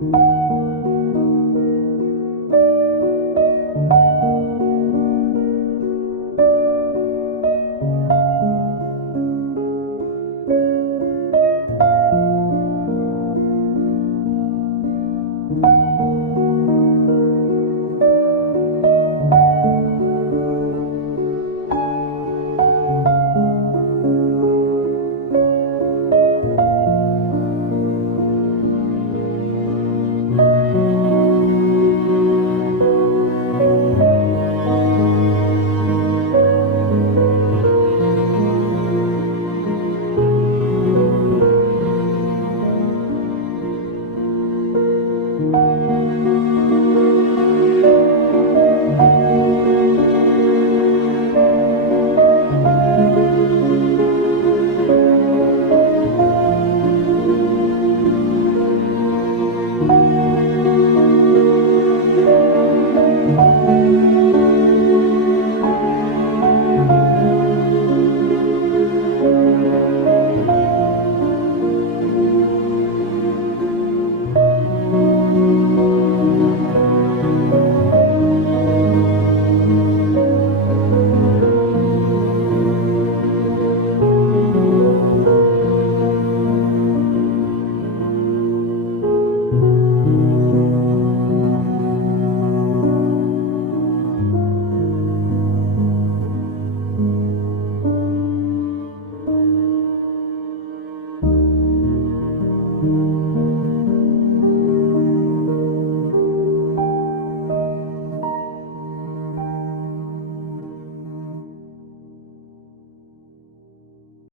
thank you